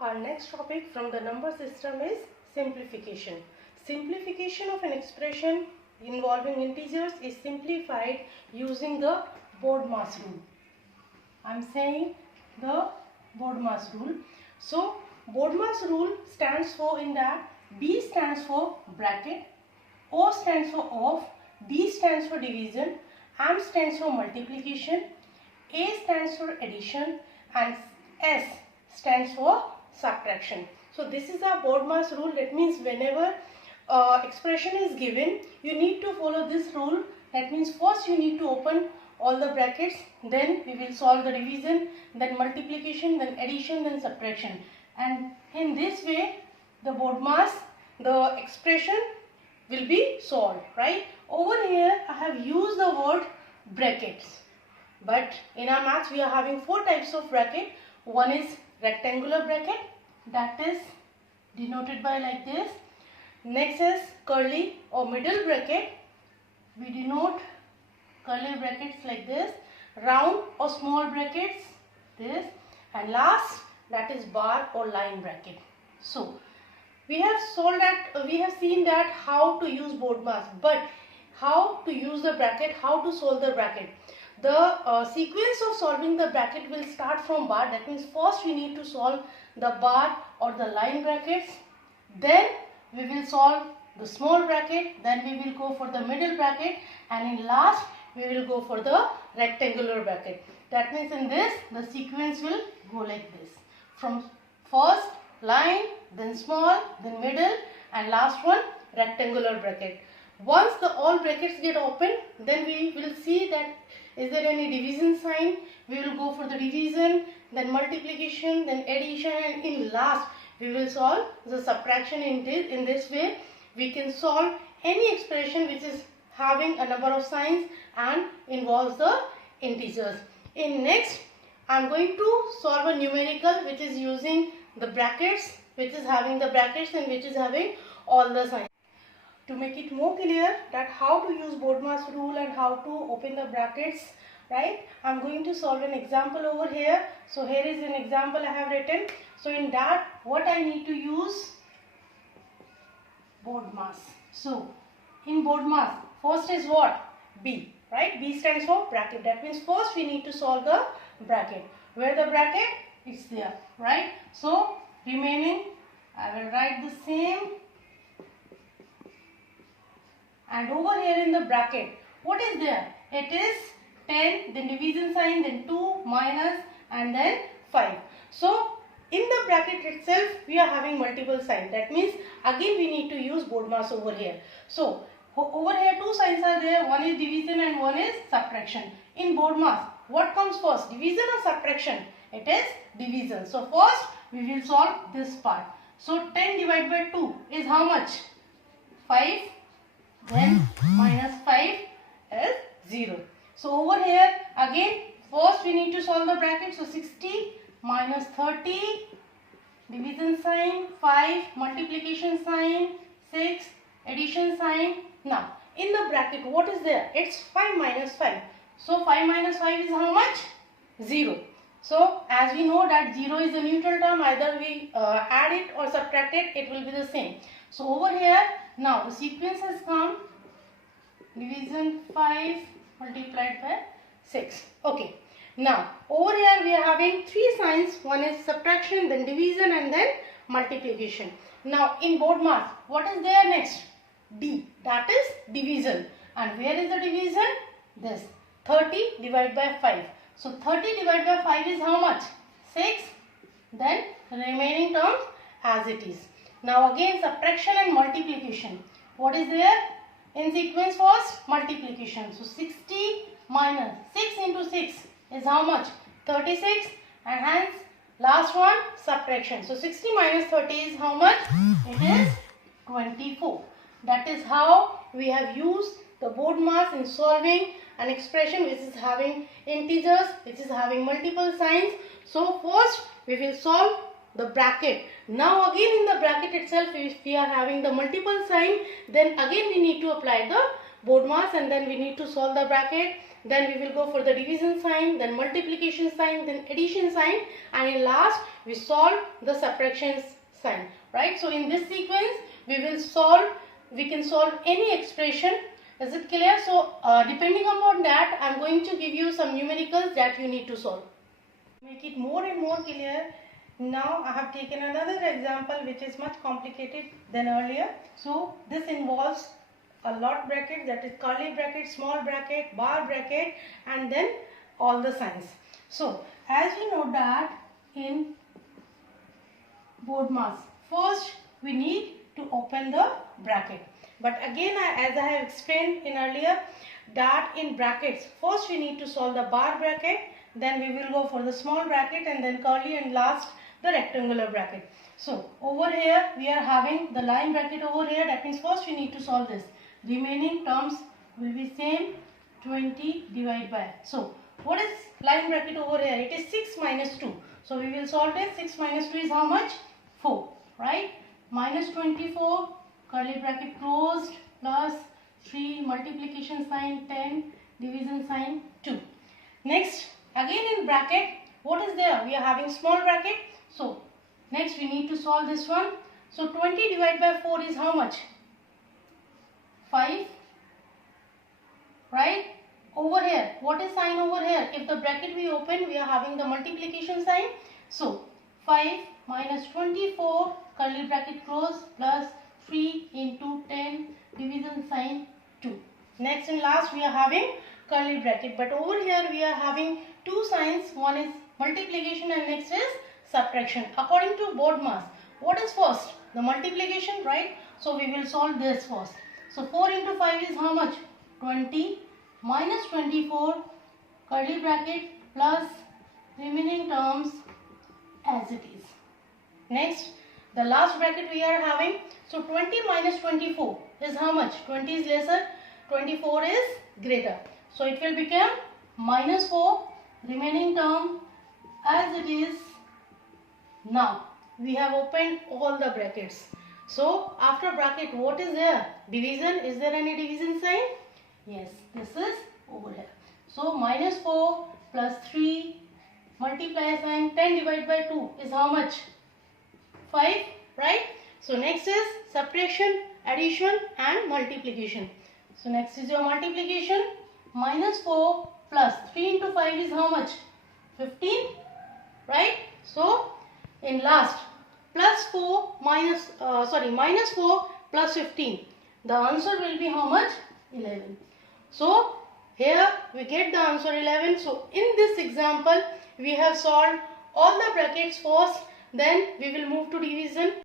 Our next topic from the number system is simplification. Simplification of an expression involving integers is simplified using the BODMAS rule. I am saying the BODMAS rule. So, BODMAS rule stands for in that B stands for bracket, O stands for of, D stands for division, M stands for multiplication, A stands for addition, and S stands for subtraction. So this is our BODMAS rule. That means whenever expression is given, you need to follow this rule. That means first you need to open all the brackets, then we will solve the division, then multiplication, then addition, then subtraction. And in this way, the BODMAS, the expression will be solved, right? Over here, I have used the word brackets. But in our maths, we are having four types of bracket. One is rectangular bracket, that is denoted by like this. Next is curly or middle bracket. We denote curly brackets like this. Round or small brackets, this. And last, that is bar or line bracket. So we have solved that, we have seen that how to use BODMAS, but how to use the bracket, how to solve the bracket. The sequence of solving the bracket will start from bar. That means first we need to solve the bar or the line brackets. Then we will solve the small bracket. Then we will go for the middle bracket. And in last we will go for the rectangular bracket. That means in this the sequence will go like this. From first line, then small, then middle, and last one rectangular bracket. Once the all brackets get open, then we will see that is there any division sign. We will go for the division, then multiplication, then addition, and in last we will solve the subtraction. In this way we can solve any expression which is having a number of signs and involves the integers. In next, I am going to solve a numerical which is using the brackets, which is having the brackets and which is having all the signs. To make it more clear that how to use BODMAS rule and how to open the brackets, right? I am going to solve an example over here. So here is an example I have written. So in that, what I need to use? BODMAS. So in BODMAS, first is what? B, right? B stands for bracket. That means first we need to solve the bracket. Where the bracket? It's there, right? So remaining, I will write the same. And over here in the bracket, what is there? It is 10, then division sign, then 2, minus, and then 5. So in the bracket itself, we are having multiple signs. That means again we need to use BODMAS over here. So over here two signs are there. One is division and one is subtraction. In BODMAS, what comes first? Division or subtraction? It is division. So first we will solve this part. So 10 divided by 2 is how much? 5. Then minus 5 is 0. So over here again first we need to solve the bracket. So 60 minus 30, division sign, 5, multiplication sign, 6, addition sign. Now in the bracket what is there? It's 5 minus 5. So 5 minus 5 is how much? 0. So as we know that 0 is a neutral term, either we add it or subtract it, it will be the same. So over here now the sequence has come, division 5 multiplied by 6. Okay. Now over here we are having three signs. One is subtraction, then division, and then multiplication. Now in BODMAS, what is there next? D, that is division. And where is the division? This, 30 divided by 5. So 30 divided by 5 is how much? 6. Then remaining terms as it is. Now again subtraction and multiplication. What is there? In sequence first multiplication. So 60 minus 6 into 6 is how much? 36, and hence last one subtraction. So 60 minus 30 is how much? It is 24. That is how we have used the BODMAS in solving an expression which is having integers, which is having multiple signs. So first we will solve the bracket. Now again in the bracket itself, if we are having the multiple sign, then again we need to apply the BODMAS and then we need to solve the bracket. then we will go for the division sign, then multiplication sign, then addition sign, and in last we solve the subtraction sign, right? So in this sequence we can solve any expression. Is it clear? So depending upon that, I am going to give you some numericals that you need to solve. Make it more and more clear. Now I have taken another example which is much complicated than earlier. So this involves a lot bracket, that is curly bracket, small bracket, bar bracket, and then all the signs. So as we know that in BODMAS, first we need to open the bracket. But again, as I have explained in earlier, that in brackets, first we need to solve the bar bracket, then we will go for the small bracket, and then curly, and last the rectangular bracket. So over here we are having the line bracket over here. That means first we need to solve this. Remaining terms will be same, 20 divided by. So what is line bracket over here? It is 6 minus 2. So we will solve this. 6 minus 2 is how much? 4, right? Minus 24, curly bracket closed, plus 3, multiplication sign 10, division sign 2. Next, again in bracket, what is there? We are having small bracket. So next we need to solve this one. So 20 divided by 4 is how much? 5, right? Over here, what is sign over here? If the bracket we open, we are having the multiplication sign. So 5 minus 24, curly bracket close, plus 3 into 10, division sign 2. Next and last we are having curly bracket, but over here we are having two signs. One is multiplication and next is subtraction. According to BODMAS, what is first? The multiplication, right? So we will solve this first. So 4 into 5 is how much? 20 minus 24, curly bracket, plus remaining terms as it is. Next, the last bracket we are having. So 20 minus 24 is how much? 20 is lesser, 24 is greater. So it will become minus 4, remaining term as it is. Now we have opened all the brackets. So after bracket, what is there? Division. Is there any division sign? Yes, this is over here. So minus 4 plus 3, multiply sign, 10 divided by 2 is how much? 5, right? So next is subtraction, addition and multiplication. So next is your multiplication. Minus 4 plus 3 into 5 is how much? 15, right? So in last, plus 4 minus, minus 4 plus 15. The answer will be how much? 11. So here we get the answer 11. So in this example, we have solved all the brackets first, then we will move to division.